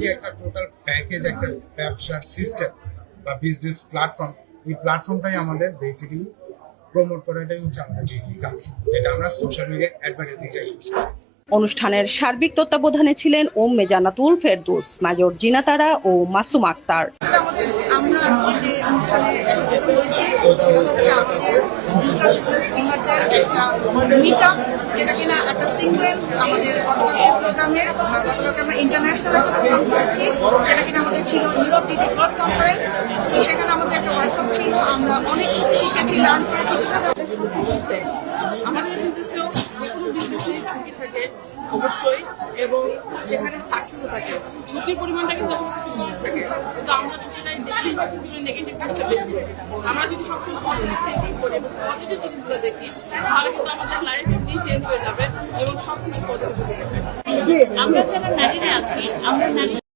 যে একটা total package, একটা ব্যবসার সিস্টেম বা বিজনেস প্ল্যাটফর্ম, এই প্ল্যাটফর্মটাই আমাদের বেসিক্যালি প্রমোট করাটাই হচ্ছে আমাদের মেইন কাজ। এটা আমরা সোশ্যাল মিডিয়া অ্যাডভার্টাইজিংটা ইউজ করি। অনুষ্ঠানের সার্বিক তত্ত্বাবধানে ছিলেন ওম্মে জান্নাতুল ফেরদৌস, মেজর জিনাতারা ও মাসুম আক্তার। আমরা আজকে যে অনুষ্ঠানে হয়েছি সেটা হচ্ছে আমাদের ডিজিটাল বিজনেস স্কিমারদের একটা মিট আপ, যেটা কিনা একটা সিকোয়েন্স আমাদের গতকালকে আমরা ইন্টারন্যাশনাল একটা প্রোগ্রাম করেছি, যেটা কিনা আমাদের ছিল ইউরোপ ডিডি গ্রোথ কনফারেন্স। তো সেখানে আমাদের একটা ওয়ার্কশপ ছিল, আমরা অনেক কিছু শিখেছি, লার্ন করেছি। আমাদের বিজনেসেও যে কোনো বিজনেসে ঝুঁকি থাকে অবশ্যই, এবং সেখানে সাকসেসও থাকে। ঝুঁকির পরিমাণটা কিন্তু আসলে খুব কম থাকে, কিন্তু আমরা ঝুঁকিটাই দেখি, আসলে নেগেটিভ জিনিসটা বেশি দেখি। আমরা যদি সবসময় পজিটিভ থিঙ্কিং করি এবং পজিটিভ জিনিসগুলো দেখি, তাহলে কিন্তু আমাদের লাইফ এমনি চেঞ্জ হয়ে যাবে এবং সবকিছু পজিটিভ হয়ে যাবে। আমরা যারা নারীরা আছি, আমরা নারী